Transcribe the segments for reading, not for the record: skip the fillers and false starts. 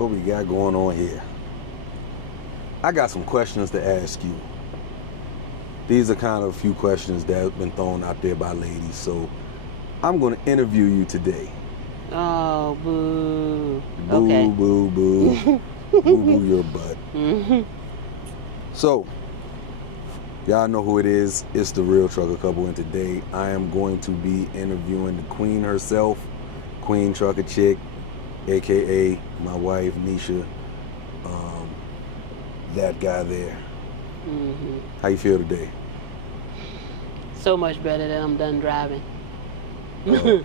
what we got going on here? I got some questions to ask you. These are kind of a few questions that have been thrown out there by ladies, so I'm going to interview you today. Oh, boo. Boo, Okay. boo, boo. Boo, boo, your butt. Mm-hmm. So, y'all know who it is. It's the Real Trucker Couple, and today I am going to be interviewing the Queen herself, Queen Trucker Chick, aka my wife Nisha, that guy there. Mm-hmm. How you feel today? So much better that I'm done driving. I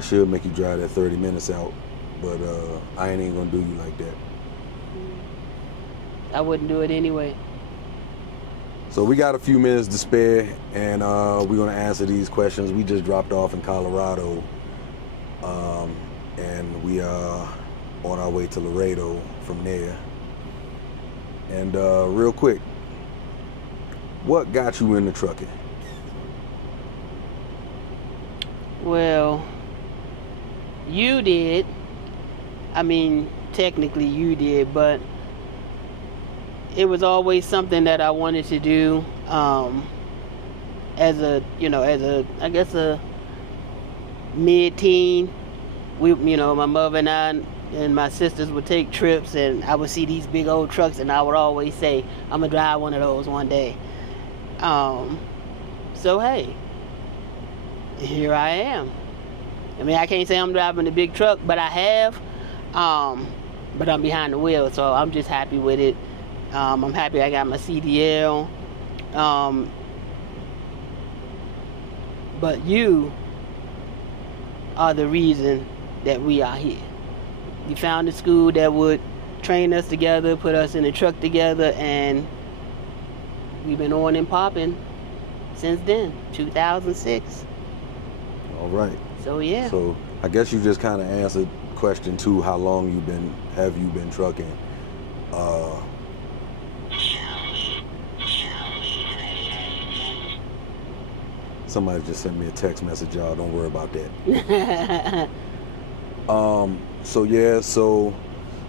should make you drive that 30 minutes out, but I ain't gonna do you like that. I wouldn't do it anyway. So we got a few minutes to spare, and we're gonna answer these questions. We just dropped off in Colorado, and we are on our way to Laredo from there. And real quick, what got you into trucking? Well, you did. I mean, technically you did, but it was always something that I wanted to do as a mid-teen. My mother and I and my sisters would take trips, and I would see these big old trucks, and I would always say, I'm gonna drive one of those one day. So hey, here I am. I mean, I can't say I'm driving a big truck, but I have. But I'm behind the wheel, so I'm just happy with it. I'm happy I got my CDL. But you are the reason that we are here. You found a school that would train us together, put us in a truck together, and we've been on and popping since then, 2006. All right. So yeah. So I guess you just kind of answered question 2, how long have you been trucking? Somebody just sent me a text message, y'all. Don't worry about that. So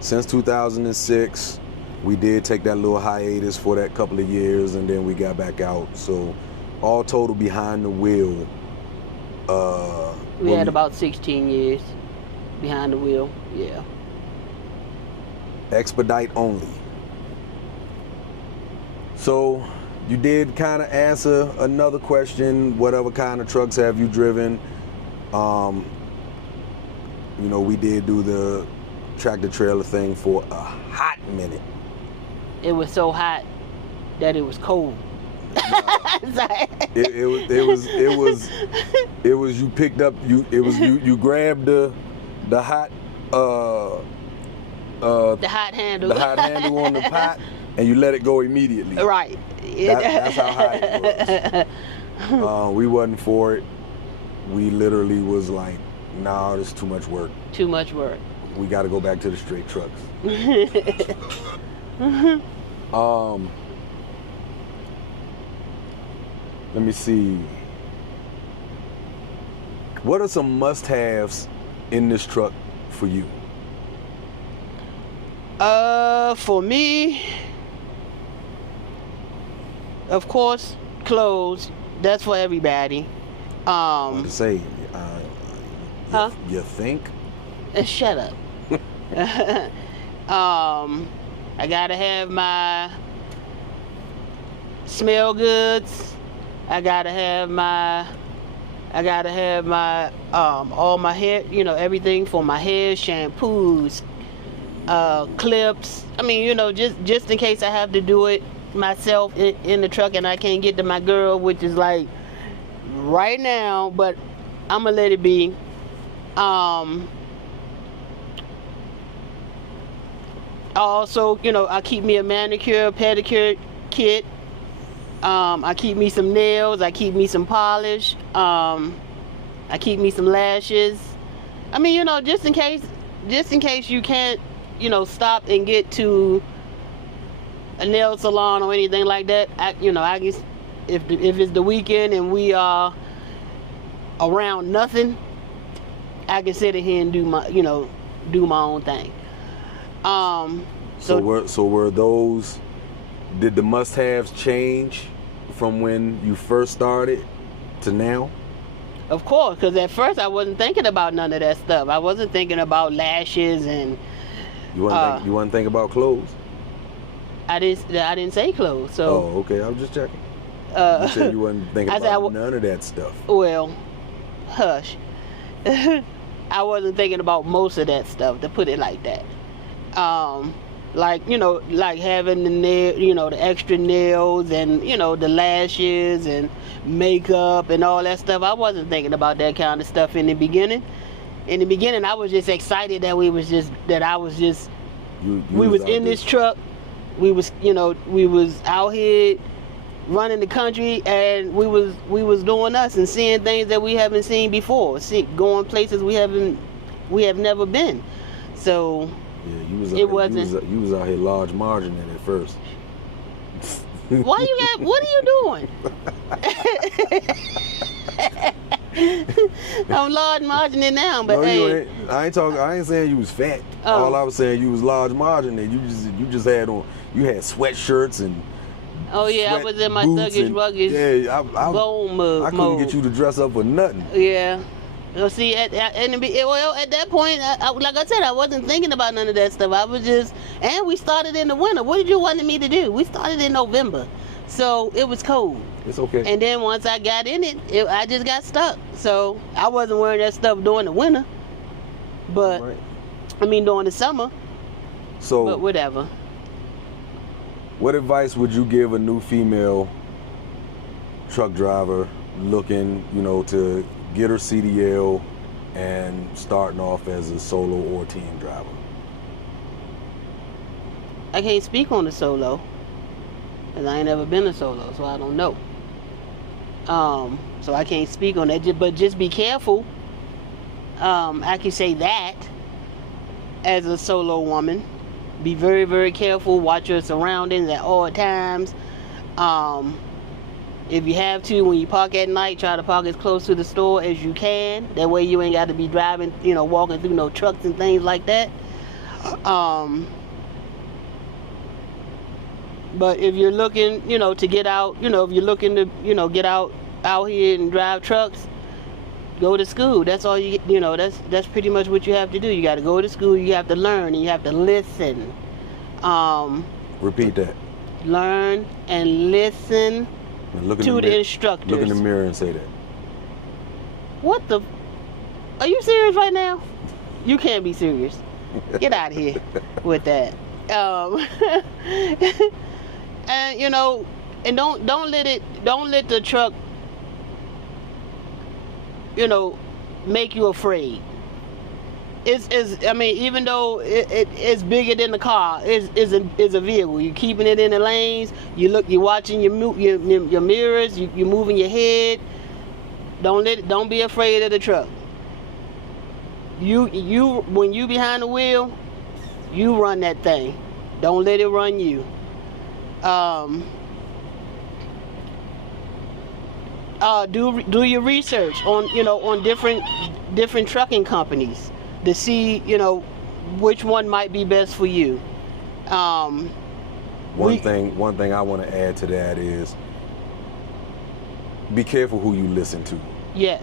since 2006, we did take that little hiatus for that couple of years, and then we got back out. So all total behind the wheel, we had about 16 years behind the wheel. Yeah. Expedite only. So you did kind of answer another question. Whatever kind of trucks have you driven? We did do the tractor trailer thing for a hot minute. It was so hot that it was cold. It was you picked up you grabbed the hot the hot handle on the pot, and you let it go immediately. Right. That's how hot it was. We wasn't for it. We literally was like, nah, this is too much work. Too much work. We got to go back to the straight trucks. Let me see. What are some must-haves in this truck for you? For me, of course, clothes. That's for everybody. I want to say, you think? Shut up. I gotta have my smell goods. I gotta have my all my hair, everything for my hair, shampoos, clips. I mean, just in case I have to do it myself in the truck and I can't get to my girl, which is like right now, but I'm gonna let it be. Also, I keep me a manicure, pedicure kit. I keep me some nails. I keep me some polish. I keep me some lashes. I mean, just in case you can't, stop and get to a nail salon or anything like that. I guess if it's the weekend and we are around nothing, I can sit in here and do my own thing. So were those? Did the must-haves change from when you first started to now? Of course, because at first I wasn't thinking about none of that stuff. I wasn't thinking about lashes and. You wasn't think about clothes? I didn't say clothes. So. Oh, okay. I was just checking. You said you wasn't thinking about none of that stuff. Well, hush. I wasn't thinking about most of that stuff, to put it like that. Like, like having the nail, the extra nails and, the lashes and makeup and all that stuff. I wasn't thinking about that kind of stuff in the beginning. In the beginning, I was just excited that we was in this truck. We was out here running the country, and we was doing us and seeing things that we haven't seen before, going places we have never been. So yeah, you was out here large margining at first. What are you doing? I'm large margining now, but no, hey, you ain't. I ain't saying you was fat. Oh. All I was saying, you was large margining. You just had sweatshirts and. Oh yeah, I was in my thuggish ruggish bone mode. I couldn't get you to dress up for nothing. Yeah. Well, see, at that point, like I said, I wasn't thinking about none of that stuff. I was just, and we started in the winter. What did you want me to do? We started in November, so it was cold. It's okay. And then once I got in it, I just got stuck. So I wasn't wearing that stuff during the winter, but right. During the summer. So, but whatever. What advice would you give a new female truck driver looking, to get her CDL and starting off as a solo or team driver? I can't speak on the solo, because I ain't never been a solo, so I don't know. So I can't speak on that, but just be careful. I can say that as a solo woman. Be very, very careful. Watch your surroundings at all times. If you have to, when you park at night, try to park as close to the store as you can. That way you ain't got to be driving, walking through no trucks and things like that. But if you're looking, to get out, if you're looking to, get out here and drive trucks, go to school. That's all that's pretty much what you have to do. You got to go to school, you have to learn, and you have to listen. Repeat that. Learn and listen to the instructors. Look in the mirror and say that. What the? Are you serious right now? You can't be serious. Get out of here with that. And and don't let the truck make you afraid. Even though it's bigger than the car, is a vehicle. You're keeping it in the lanes. You're watching your mirrors. You're moving your head. Don't be afraid of the truck. When you behind the wheel, you run that thing. Don't let it run you. Do your research on different trucking companies to see which one might be best for you. One thing I want to add to that is be careful who you listen to. Yeah.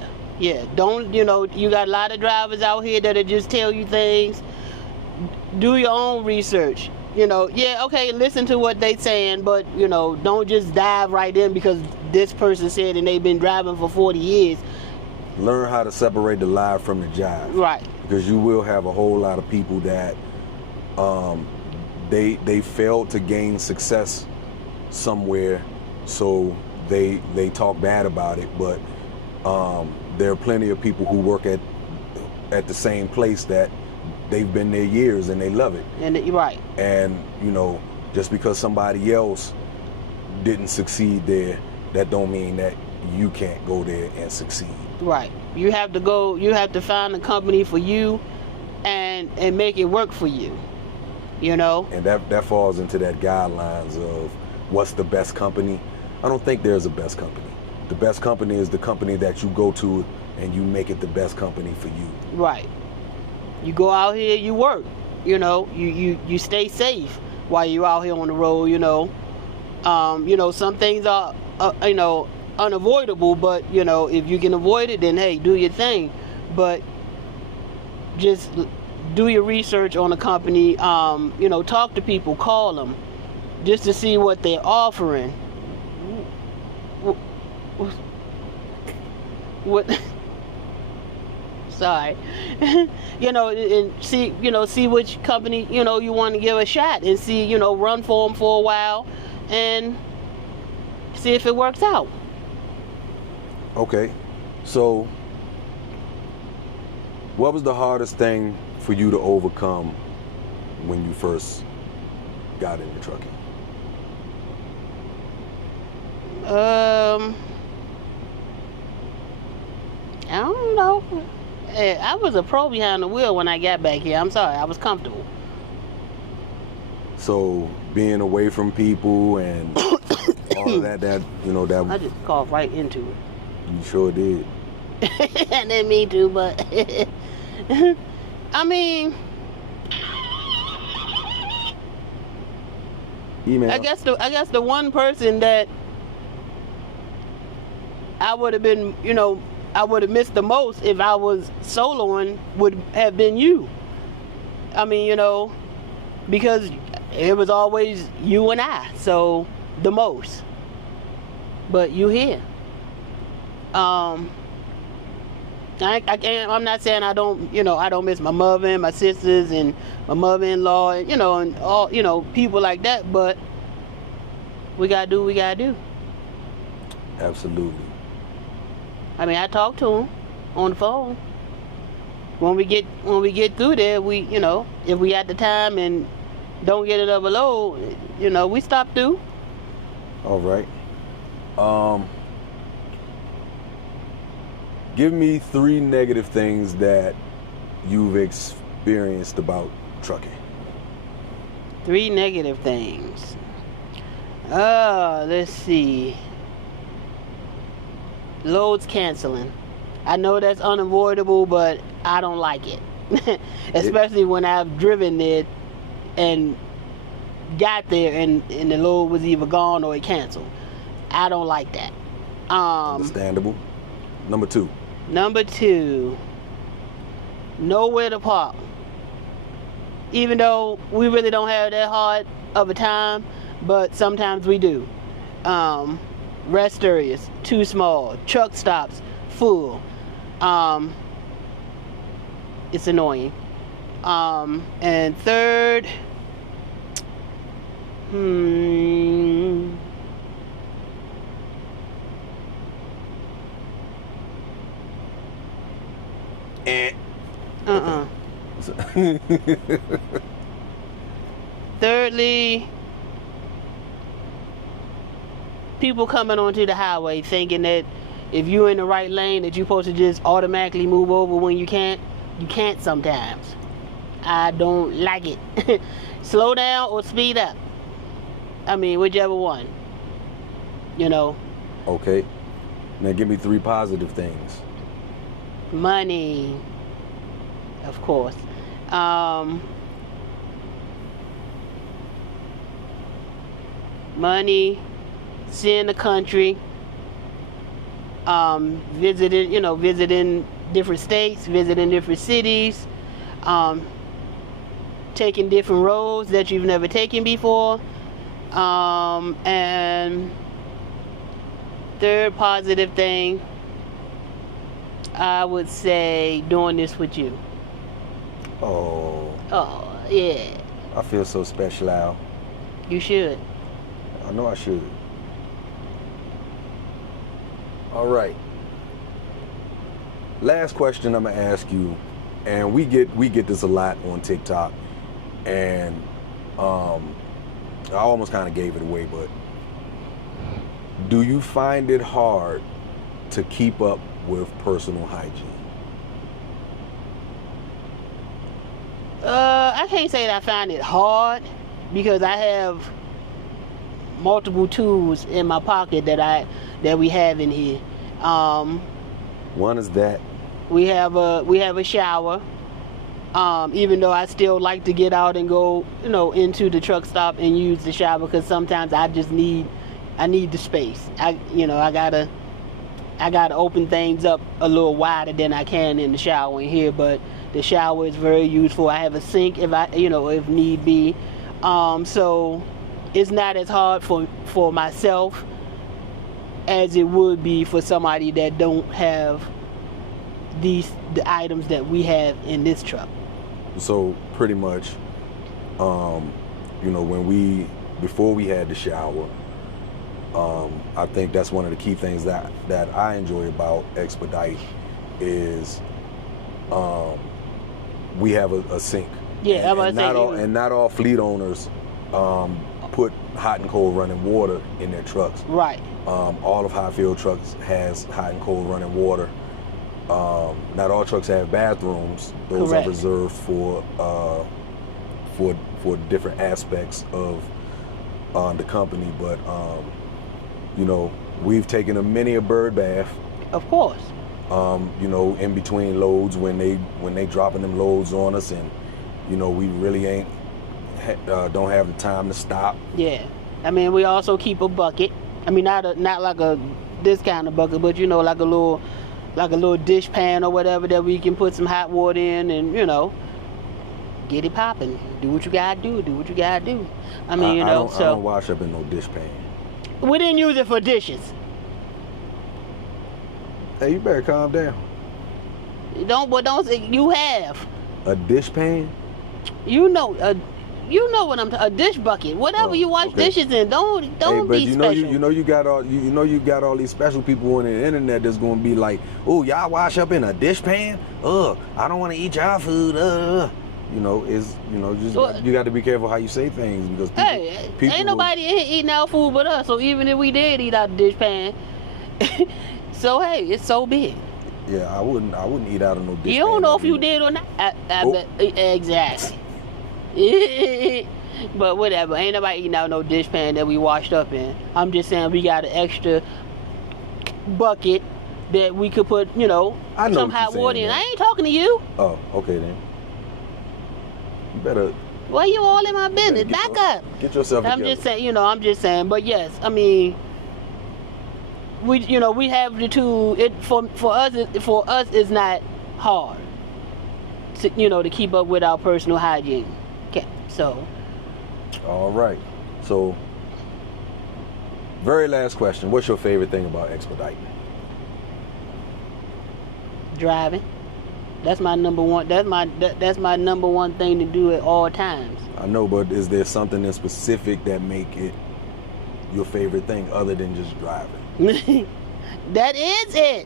Don't you got a lot of drivers out here that'll just tell you things. Do your own research. Listen to what they saying, but don't just dive right in because this person said and they've been driving for 40 years. Learn how to separate the lie from the jive. Right. Because you will have a whole lot of people that they failed to gain success somewhere, so they talk bad about it. But there are plenty of people who work at the same place that they've been there years and they love it. And you're right. And just because somebody else didn't succeed there, that don't mean that you can't go there and succeed. Right. You have to find a company for you and make it work for you. And that falls into that guidelines of what's the best company. I don't think there's a best company. The best company is the company that you go to and you make it the best company for you. Right. You go out here, you work. you know, you stay safe while you're out here on the road, you know. Some things are, you know, unavoidable, but, you know, if you can avoid it, then, hey, do your thing. But just do your research on the company, you know, talk to people, call them, just to see what they're offering. What? Sorry. You know, and see which company, you know, you want to give a shot, and see, you know, run for them for a while and see if it works out. Okay. So what was the hardest thing for you to overcome when you first got into trucking? I don't know. I was a pro behind the wheel when I got back here. I'm sorry, I was comfortable. So being away from people and all of that, you know, that I just coughed right into it. You sure did. I didn't mean to, but I mean, email. I guess the one person that I would have been, you know, I would have missed the most if I was soloing would have been you. I mean, you know, because it was always you and I, so the most. But you here. I'm not saying I don't, you know, I don't miss my mother and my sisters and my mother-in-law, and, you know, and all, you know, people like that, but we gotta do what we gotta do. Absolutely. I mean, I talk to them on the phone. When we get through there, we, you know, if we at the time and don't get another load, you know, we stop through. All right. Give me 3 negative things that you've experienced about trucking. 3 negative things. Let's see. Loads canceling. I know that's unavoidable, but I don't like it. Especially when I've driven it and got there and the load was either gone or it canceled. I don't like that. Understandable. Number 2. Number 2, nowhere to park. Even though we really don't have that hard of a time, but sometimes we do. Rest areas, too small. Truck stops, full. It's annoying. And third, Thirdly, people coming onto the highway thinking that if you're in the right lane that you're supposed to just automatically move over when you can't. You can't sometimes. I don't like it. Slow down or speed up. I mean, whichever one. You know. Okay. Now give me 3 positive things. Money. Of course. Money, seeing the country, visiting different states, visiting different cities, taking different roads that you've never taken before, and third positive thing, I would say doing this with you. Oh, yeah. I feel so special, Al. You should. I know I should. All right. Last question I'm gonna ask you, and we get this a lot on TikTok, and I almost kind of gave it away, but do you find it hard to keep up with personal hygiene? I can't say that I find it hard, because I have multiple tools in my pocket that we have in here. One is that we have a shower. Even though I still like to get out and go, into the truck stop and use the shower, because sometimes I need the space. I gotta open things up a little wider than I can in the shower in here, but the shower is very useful. I have a sink if need be. So it's not as hard for myself as it would be for somebody that don't have the items that we have in this truck. So pretty much, before we had the shower, I think that's one of the key things that I enjoy about Expedite is we have a sink. Yeah, and not all fleet owners put hot and cold running water in their trucks. Right. All of Highfield trucks has hot and cold running water. Not all trucks have bathrooms. Those Correct. are reserved for different aspects of the company. But we've taken many a bird bath. Of course. In between loads when they dropping them loads on us, and we really don't have the time to stop. Yeah. I mean, we also keep a bucket. I mean, not like this kind of bucket, but like a little dish pan or whatever that we can put some hot water in and get it popping. Do what you gotta do. Do what you gotta do. I mean, I don't wash up in no dish pan. We didn't use it for dishes. Hey, you better calm down. Don't say you have. A dish pan? You know what a dish bucket. Whatever you wash dishes in. Don't be special. You got all these special people on the internet that's gonna be like, oh, y'all wash up in a dish pan? I don't want to eat y'all food. You got to be careful how you say things, because people ain't nobody eating our food but us. So even if we did eat out the dish pan, so hey, it's so big. Yeah, I wouldn't eat out of no dish pan. You don't know if you did or not. I bet exactly. But whatever, ain't nobody eating out no dish pan that we washed up in. I'm just saying we got an extra bucket that we could put, some hot water in. I ain't talking to you. Oh, okay then. You better. Why you all in my business? Back up. Get yourself together. I'm just saying. But yes, I mean, we have the tool. For us it's not hard to keep up with our personal hygiene. Okay, so. All right. So, very last question. What's your favorite thing about Expedite? Driving. That's my number one. That's my number one thing to do at all times. I know, but is there something in specific that make it your favorite thing other than just driving? That is it.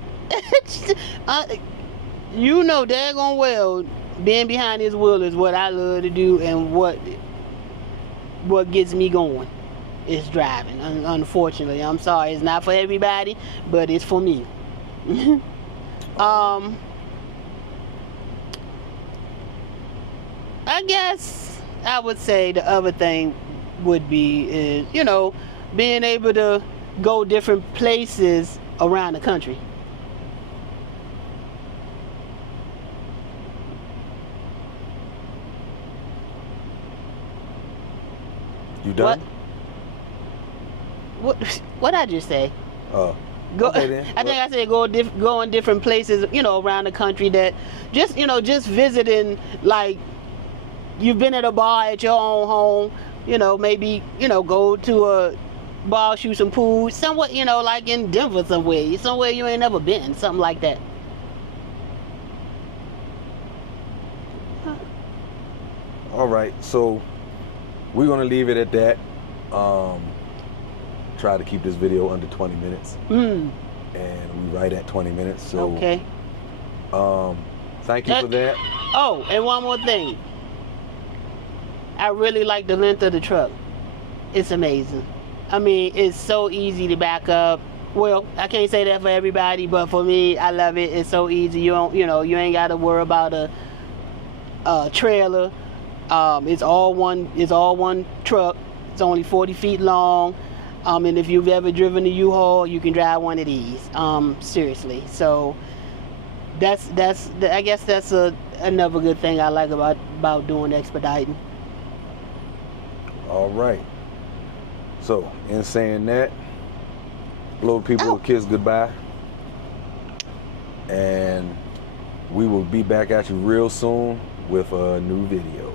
Daggone well, being behind this wheel is what I love to do, and what gets me going is driving. Unfortunately, I'm sorry, it's not for everybody, but it's for me. I guess I would say the other thing would be is, being able to go different places around the country. You done? What I just say? Go. Okay, then. I think I said go in different places, around the country, that just visiting, like you've been at a bar at your own home, maybe, go to a bar, shoot some pool, somewhere, like in Denver somewhere you ain't never been, something like that. All right, so we're gonna leave it at that. Try to keep this video under 20 minutes. And we right at 20 minutes. So okay. Thank you for that. Oh, and one more thing. I really like the length of the truck. It's amazing. I mean, it's so easy to back up. Well, I can't say that for everybody, but for me, I love it. It's so easy. You ain't got to worry about a trailer. It's all one truck. It's only 40 feet long. And if you've ever driven a U-Haul, you can drive one of these. Seriously. So I guess that's another good thing I like about doing expediting. All right. So, in saying that, blow people a kiss goodbye. And we will be back at you real soon with a new video.